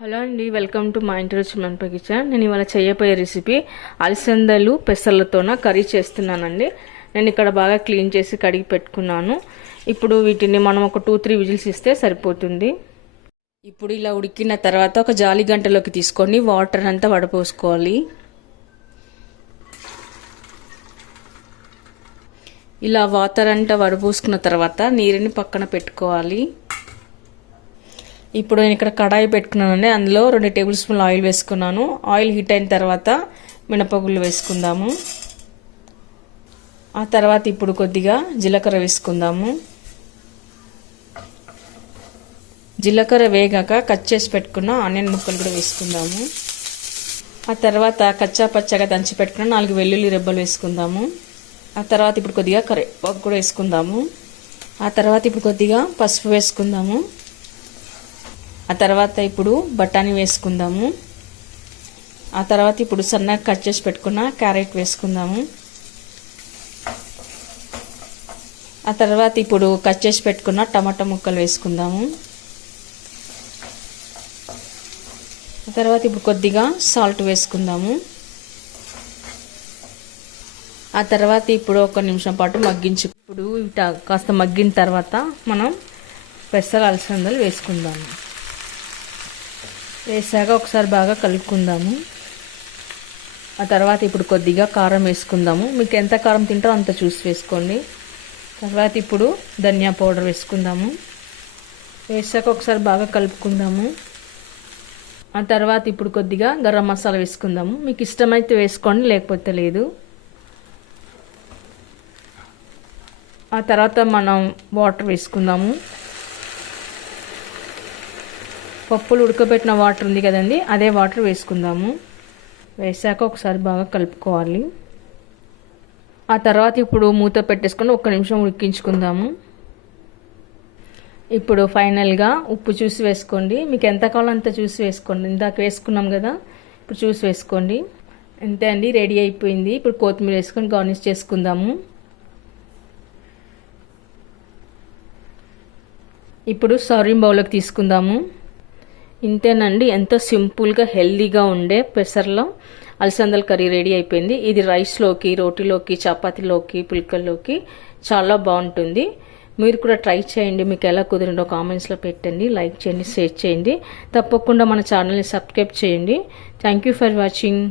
Hello అండి, welcome to మా ఇంటి రుచి మన కిచెన్. నేను ఇవాళ చేయబోయే రెసిపీ అలసందలు పెసర్లతోన కర్రీ చేస్తున్నానండి. నేను ఇక్కడ బాగా క్లీన్ చేసి కడిగి పెట్టుకున్నాను. ఇప్పుడు వీటిని మనం ఒక 2-3 విజిల్స్ ఇస్తే సరిపోతుంది. ఇప్పుడు ఇలా ఉడికిన తర్వాత ఒక జాలి గంటలోకి తీసుకొని వాటర్ అంతా వడపోసుకోవాలి. ఇలా వాటర్ అంతా వడపోసుకున్న తర్వాత నీరుని పక్కన పెట్టుకోవాలి. ఇప్పుడు నేను ఇక్కడ కడాయి పెట్టుకున్నానండి. అందులో 2 టేబుల్ స్పూన్లు ఆయిల్ వేసుకున్నాను. ఆయిల్ హీట్ అయిన తర్వాత మినపగుళ్ళు వేసుకుందాము. ఆ తర్వాత ఇప్పుడు కొద్దిగా జీలకర్ర వేసుకుందాము. జీలకర్ర వేగాక కట్ చేసి పెట్టుకున్న ఆనియన్ ముక్కలు కూడా వేసుకుందాము. ఆ తర్వాత కచ్చా పచ్చగా దంచి పెట్టుకున్న 4 వెల్లుల్లి రెబ్బలు వేసుకుందాము. ఆ తర్వాత ఇప్పుడు కొద్దిగా కరివేపాకు కూడా వేసుకుందాము. ఆ తర్వాత ఇప్పుడు కొద్దిగా పసుపు వేసుకుందాము. ఆ తర్వాత ఇప్పుడు బఠానీ వేసుకుందాము. ఆ తర్వాత ఇప్పుడు సన్నగా కట్ చేసి పెట్టుకున్న క్యారెట్ వేసుకుందాము. ఆ తర్వాత ఇప్పుడు కట్ చేసి పెట్టుకున్న టమాటా ముక్కలు వేసుకుందాము. ఆ తర్వాత ఇప్పుడు కొద్దిగా సాల్ట్ వేసుకుందాము. ఆ తర్వాత ఇప్పుడు 1 నిమిషం పాటు ఇప్పుడు కాస్త మగ్గిన తర్వాత మనం పెసర అలసందలు వేసుకుందాము. వేసాక ఒకసారి బాగా కలుపుకుందాము. ఆ తర్వాత ఇప్పుడు కొద్దిగా కారం వేసుకుందాము. మీకు ఎంత కారం తింటారో అంత చూసి వేసుకోండి. తర్వాత ఇప్పుడు ధనియా పౌడర్ వేసుకుందాము. వేసాక ఒకసారి బాగా కలుపుకుందాము. ఆ తర్వాత ఇప్పుడు కొద్దిగా గరం మసాలా వేసుకుందాము. మీకు ఇష్టమైతే వేసుకోండి, లేకపోతే లేదు. ఆ తర్వాత మనం వాటర్ వేసుకుందాము. పప్పులు ఉడకబెట్టిన వాటర్ ఉంది కదండి, అదే వాటర్ వేసుకుందాము. వేసాక ఒకసారి బాగా కలుపుకోవాలి. ఆ తర్వాత ఇప్పుడు మూత పెట్టేసుకొని 1 నిమిషం ఉడికించుకుందాము. ఇప్పుడు ఫైనల్గా ఉప్పు చూసి వేసుకోండి. మీకు ఎంత కావాలో అంత చూసి వేసుకోండి. ఇందాక వేసుకున్నాం కదా, ఇప్పుడు చూసి వేసుకోండి. అంతే అండి, రెడీ అయిపోయింది. ఇప్పుడు కొత్తిమీర వేసుకొని గార్నిష్ చేసుకుందాము. ఇప్పుడు సర్వింగ్ బౌల్లోకి తీసుకుందాము. ఇంతేనండి, ఎంతో సింపుల్గా హెల్దీగా ఉండే పెసర్లో అలసందల కర్రీ రెడీ అయిపోయింది. ఇది రైస్లోకి, రోటీలోకి, చపాతీలోకి, పుల్కల్లోకి చాలా బాగుంటుంది. మీరు కూడా ట్రై చేయండి. మీకు ఎలా కుదిరిందో కామెంట్స్లో పెట్టండి. లైక్ చేయండి, షేర్ చేయండి. తప్పకుండా మన ఛానల్ని సబ్స్క్రైబ్ చేయండి. Thank you for watching.